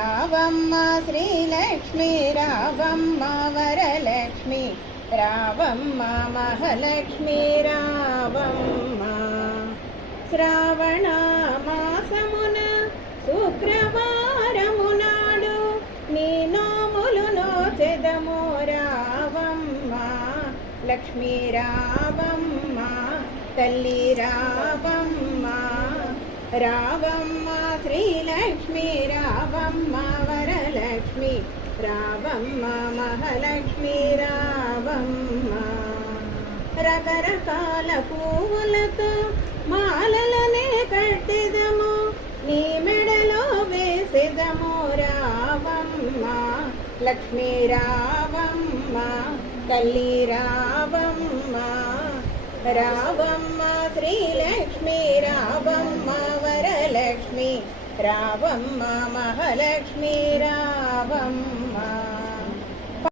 రావమ్మ శ్రీలక్ష్మి రావమ్మ వరలక్ష్మి రావమ్మ మహాలక్ష్మి రావమ్మ. శ్రావణ మాసమున శుక్రవారము నాడు నీ నోములు నోచెదము రావమ్మ లక్ష్మీ రావమ్మ తల్లి రావమ్మ. రావమ్మ శ్రీలక్ష్మి రావమ్మ వరలక్ష్మి రావమ్మ మహాలక్ష్మి రావమ్మ. రకరకాల పువ్వులతో మాలలనే కట్టెదము నీ మెడలో వేసెదము రావమ్మ లక్ష్మీ రావమ్మ తల్లి రావమ్మ. రావమ్మ శ్రీలక్ష్మి రావమ్మ వరలక్ష్మి రావమ్మ మహాలక్ష్మి రావమ్మ.